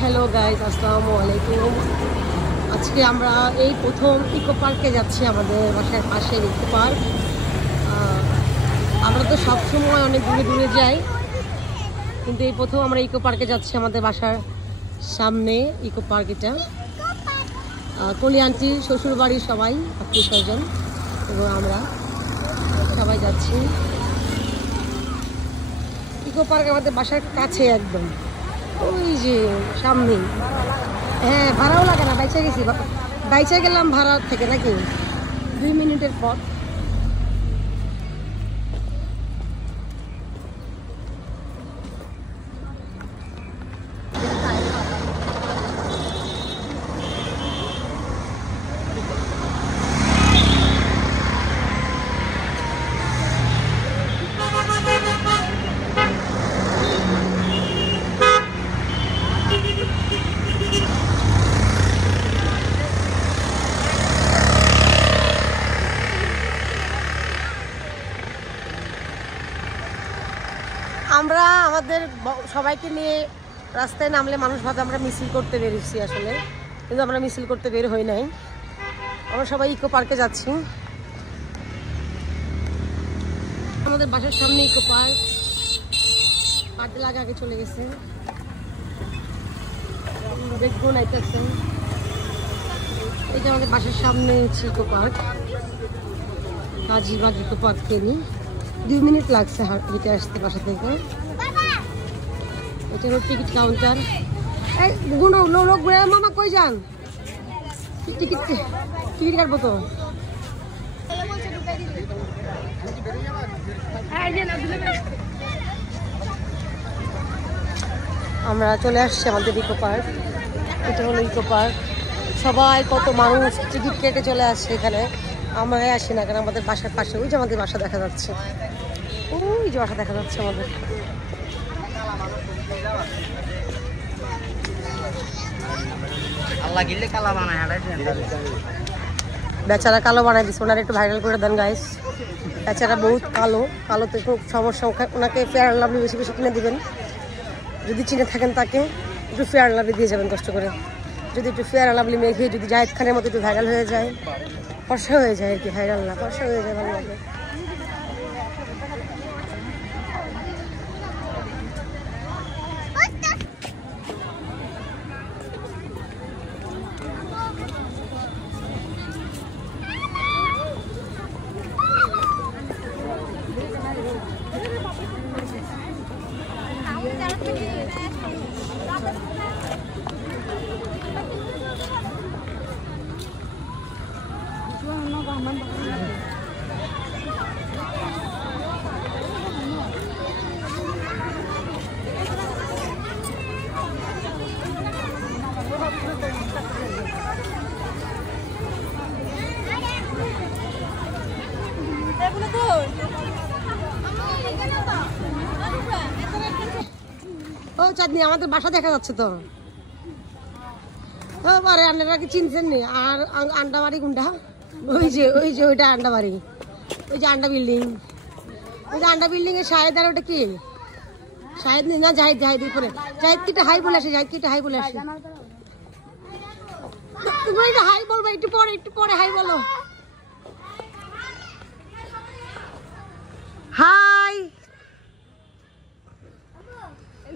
Hello guys, আসসালামু আলাইকুম। আজকে আমরা এই প্রথম ইকো পার্কে যাচ্ছি, আমাদের বাসার পাশের ইকো পার্ক। আমরা তো সবসময় অনেক দূরে দূরে যাই, কিন্তু এই প্রথম আমরা ইকো পার্কে যাচ্ছি। আমাদের বাসার সামনে ইকো পার্ক এটা। কলি আন্টির শ্বশুর বাড়ির সবাই, আত্মীয় স্বজন এবং আমরা সবাই যাচ্ছি। ইকো পার্ক আমাদের বাসার কাছে একদম, ওই যে সামনেই। হ্যাঁ, ভাড়াও লাগে না, বাইচা গেছি, বাইচা গেলাম ভাড়া থেকে নাকি 2 মিনিটের পথ। আমরা আমাদের সবাইকে নিয়ে রাস্তায় নামলে মানুষ ভাবে আমরা মিছিল করতে বেরিয়েছি, আসলে কিন্তু আমরা মিছিল করতে বের হই নাই। আমরা সবাই ইকো পার্কে যাচ্ছি। আমাদের বাসার সামনে ইকো পার্ক, পার্কে লাগা আগে চলে গেছে, দেখবো নাইতেছেন। এই যে আমাদের বাসার সামনে হচ্ছে ইকো পার্ক, হাজিবাগ ইকো পার্ক থেকে 2 মিনিট লাগছে হেঁটে আসতে বাসা থেকে। এটা হলো টিকিট কাউন্টার। এই লোক মামা কই যান? টিকিট কাটবো তো। আমরা চলে আসছি আমাদের ইকো পার্ক। এটা হলো ইকো পার্ক। সবাই কত মানুষ টিকিট কেটে চলে আসছে এখানে। আমরাই আসি না, কারণ আমাদের বাসার পাশে ওই যে আমাদের বাসা দেখা যাচ্ছে, ওই যে বাসা দেখা যাচ্ছে আমাদের। বেচারা কালো বানাই দিচ্ছে, ওনারা একটু ভাইরাল করে দেন গাইস। বেচারা বহুত কালো, কালোতে খুব সমস্যা। ওনাকে ফেয়ার অ্যান্ড লাভলি বেশি বেশি কিনে দিবেন, যদি চিনে থাকেন তাকে একটু ফেয়ার অ্যান্ড লাভলি দিয়ে যাবেন কষ্ট করে। যদি একটু ফেয়ার অ্যান্ড লাভলি মেখে যদি জায়েদ খানের মতো একটু ভাইরাল হয়ে যায়, ফর্সা হয়ে যায় আর কি, ভাইরাল না, ফর্সা হয়ে যায়, ভালো লাগে। ও চাঁদনি, আমাদের বাসা দেখা যাচ্ছে তো। ও বারে আন্ডারা কি চিনছেন নি? আর আন্ডা বাড়ি কোনটা? ওই যে ওইটা আন্ডা বাড়ি, ওই যে আন্ডা বিল্ডিং, ওই যে আন্ডা বিল্ডিং এর শাহেদ। আর ওটা কি শাহেদ না? জাহিদ উপরে। জাহিদ কিটা হাই বলে আসে, জাহিদ কিটা হাই বলে আসে। তুমি এটা হাই বলবো, একটু পরে হাই বলো। হাই,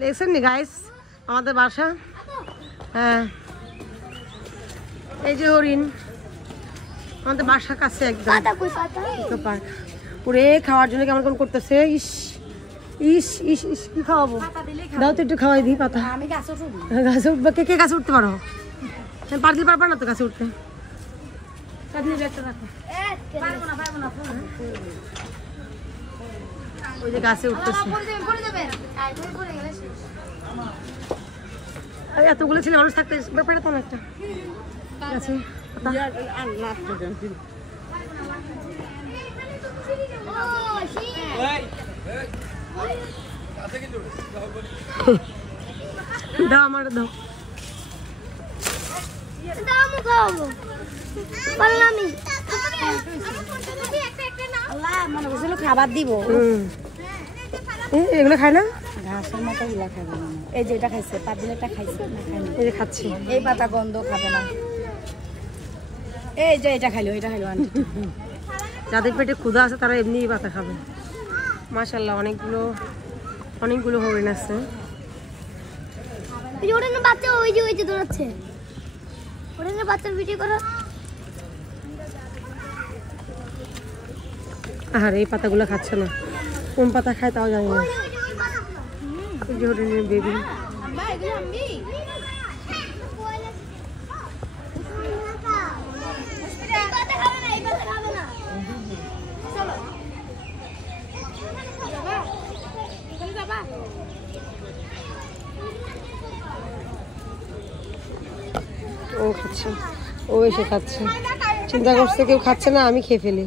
দেখছেন নি গাইস আমাদের বাসা? হ্যাঁ, এই যে হরিণ আমাদের বাসার কাছে একদম ইকো পার্ক। পুরে খাওয়ার জন্য কেমন কেমন করতেছে। ইস ইস ইস ইস, কি খাওয়াবো? দাও তো একটু খাওয়াই দিই পাতা। গাছে উঠবে? কে গাছে উঠতে পারো? পারলে পারবা না তো গাছে উঠতে। ওই যে গাছে উঠতেছে, এতগুলো ছিল মানুষ থাকতে ব্যাপারটা তো একটা আছে। দাও আমার দাও। খাবার দিব, এগুলো খায় না। ঘাসের মতো গুলা খাবে না। এই যে এটা খাইছে, পাতিলেটা খাইছে না খায় না। এই যে খাচ্ছি, এই পাতা গন্ধ খাবে না। এই যে এটা খাইলো, এটা খাইলো আন্টি। যাদের পেটে ক্ষুধা আছে তারা এমনিই পাতা খাবে। মাশাআল্লাহ অনেকগুলো হরিণ আছে। ওরেনের বাচ্চা ওই যে দৌড়াচ্ছে, ওরেনের বাচ্চার ভিডিও করো। আর এই পাতাগুলো খাচ্ছে না, কোন পাতা খায় তাও জানি না। এই যে হরিণের বেবি। ও খাচ্ছে, ও এসে খাচ্ছে, চিন্তা করছে কেউ খাচ্ছে না, আমি খেয়ে ফেলি।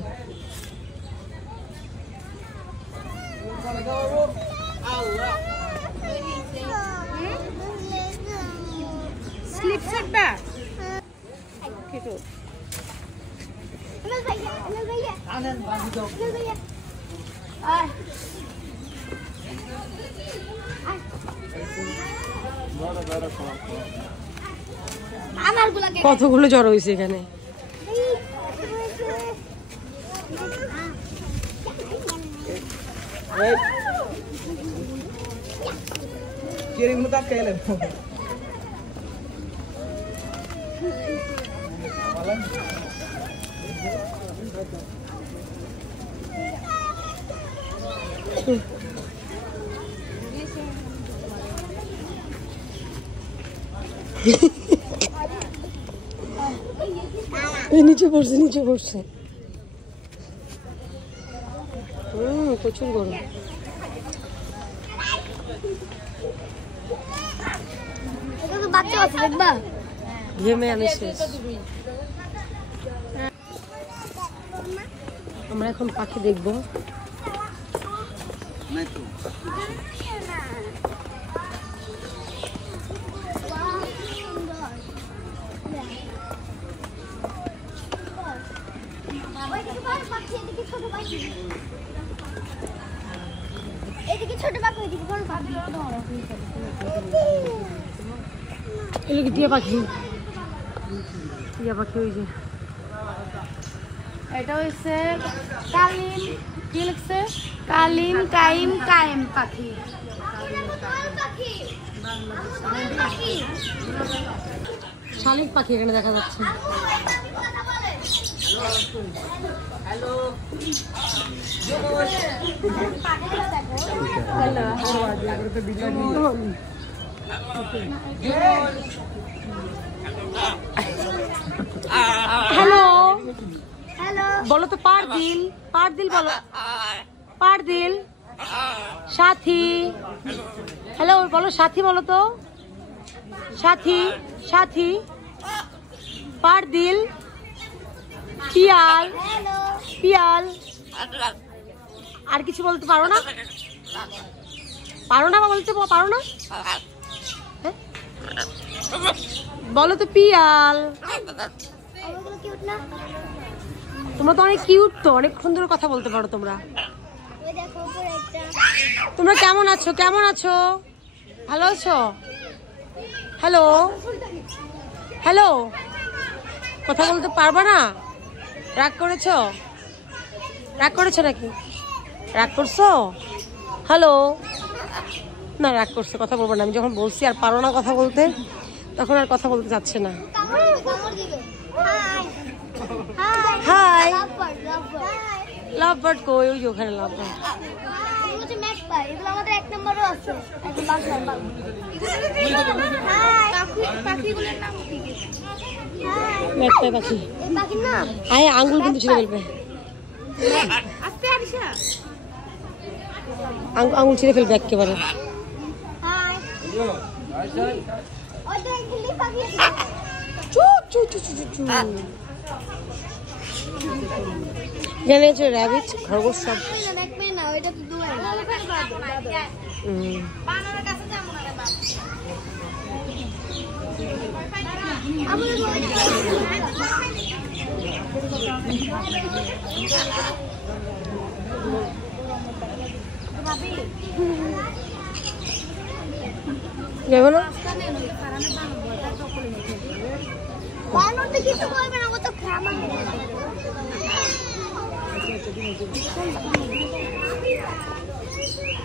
কতগুলো জ্বর হয়েছে এখানে। নিচে পড়ছে। প্রচুর গরম। বাচ্চা আছে দেখবা, ঘেমে আমি শেষ। আমরা এখন পাখি দেখবো। এদিকে ছোট পাখি, এদিকে বড় পাখি। এগুলো কি টিয়া পাখি? টিয়া পাখি ওই যে। এটা হচ্ছে কালিম, কি লিখছে? কালিম কাইম পাখি। শালিক পাখি এখানে দেখা যাচ্ছে। হ্যালো বলো তো, পারদিল বলো, পারদিল সাথী। হ্যালো বলো, সাথী বলো তো, সাথী পারদিল পিয়াল। আর কিছু বলতে পারো না? বলতে পারো না? হ্যাঁ? বলো তো পিয়াল। তোমরা তো অনেক কিউট, তো অনেক সুন্দর কথা বলতে পারো তোমরা। তোমরা কেমন আছো? ভালো আছো? হ্যালো কথা বলতে পারবা না? রাগ করেছো নাকি? রাগ করছো? হ্যালো না, রাগ করছে, কথা বলবো না। আমি যখন বলছি আর পারো না কথা বলতে, তখন আর কথা বলতে চাচ্ছে না। হাই লাভ বার্ড কই? ওই যে ওখানে লাভ বার্ড। পাখি আয়, আঙ্গুল কিন্তু ছিঁড়ে ফেলবে, আঙ্গুল ছিঁড়ে ফেলবে একেবারে। জানে যে র্যাবিট, খরগোশ সব। যাবো না? বানরটা কিছু বলবে না, ও তো খামা।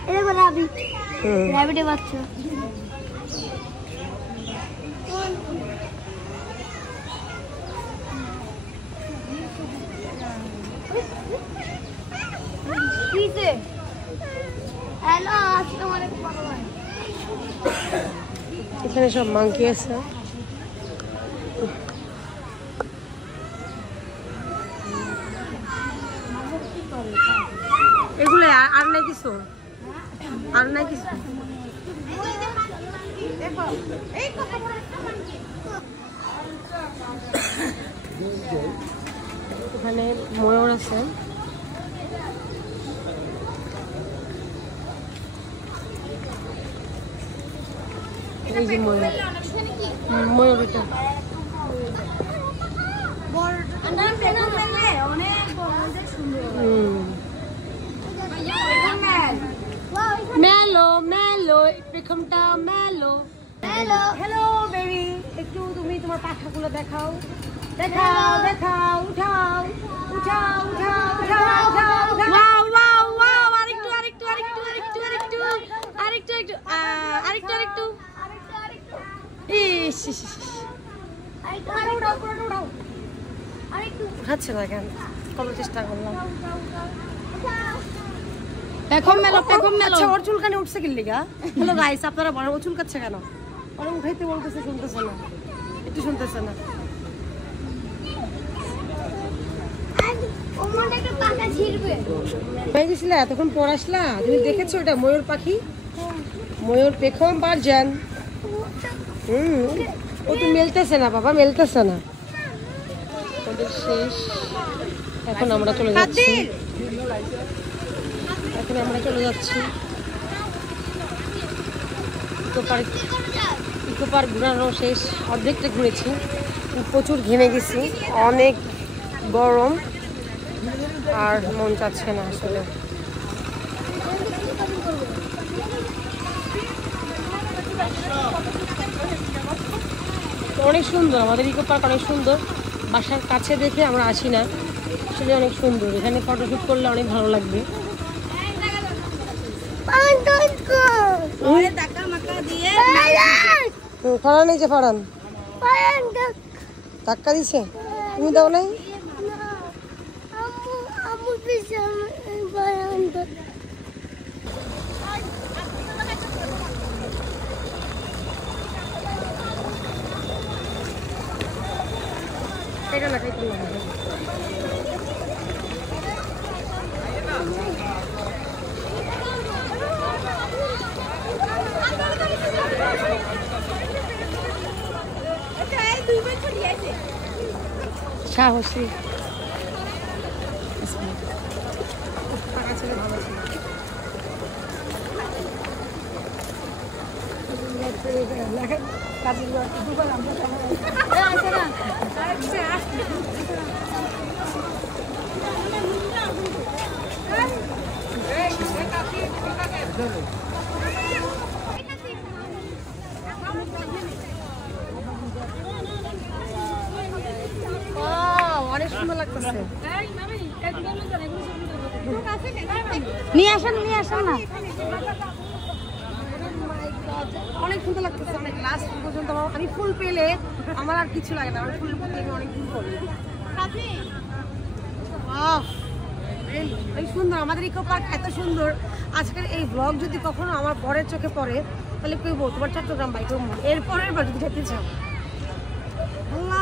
এই দেখো রাবিট, রাবিটের বাচ্চা। কিসে? হ্যালো, আসসালামু আলাইকুম ভগবান। এখানে সব মাংকি আছে। এগুলো আর নাই কিছু, আর নাই কিছু। এখানে ময়ূর আছে। এই যে ময়ূর, ময়ূর এটা মেলো মেলো, পেখমটা মেলো। হ্যালো, হ্যালো বেবি, একটু তুমি তোমার পাখাগুলো দেখাও, দেখাও দেখাও, উঠাও উঠাও উঠাও উঠাও উঠাও। ওয়াও ওয়াও ওয়াও, আরেকটু আরেকটু আরেকটু আরেকটু আরেকটু আরেকটু আরেকটু আরেকটু আরেকটু। ইস ইস ইস, উঠাচ্ছে না কেন? কত চেষ্টা করলাম। আচ্ছা, ওর চুলকানি উঠছে কি লিগা? হ্যালো গাইস, আপনারা বড় ও চুলকাচ্ছে কেন? ওরা উঠাইতে বলতেছে, শুনতেছে না, একটু শুনতেছে না। হয়ে গেছিল এতক্ষণ পর আসলা, তুমি দেখেছো এটা ময়ূর পাখি, ময়ূর পেখম ভার্জন। ও তো মেলতেছে না বাবা, মেলতেছে না। ওদের শেষ, এখন আমরা চলে যাচ্ছি, এখন আমরা চলে যাচ্ছি ইকো পার্ক। ঘোরানো শেষ, অর্ধেকটা ঘুরেছি, প্রচুর ঘেমে গেছি, অনেক গরম, আর মন চাচ্ছে না আসলে। অনেক সুন্দর আমাদের ইকো পার্ক, অনেক সুন্দর। বাসার কাছে দেখে আমরা আসি না, আসলে অনেক সুন্দর। এখানে ফটোশুট করলে অনেক ভালো লাগবে। ফরান এই যে ফরান ধাক্কা দিছে, তুমি দাও নাই? এটা না খাইতে না। সাহসী টাকা ছিল, ভালো ছিল। অনেক সুন্দর লাগতেছে। নিয়ে আসেন, নিয়ে আসেন না। অনেক সুন্দর লাগতেছে, অনেক লাস্ট পর্যন্ত। আমি ফুল পেলে আমার আর কিছু লাগে না, আমি ফুল পেলে আমি অনেক ফুল করি। এই সুন্দর আমাদের ইকো পার্ক, এত সুন্দর। আজকের এই ব্লগ যদি কখনো আমার বরের চোখে পড়ে, তাহলে কেউ তোমার চট্টগ্রাম বাইক এরপরের বার যদি যেতে চাও। আল্লাহ।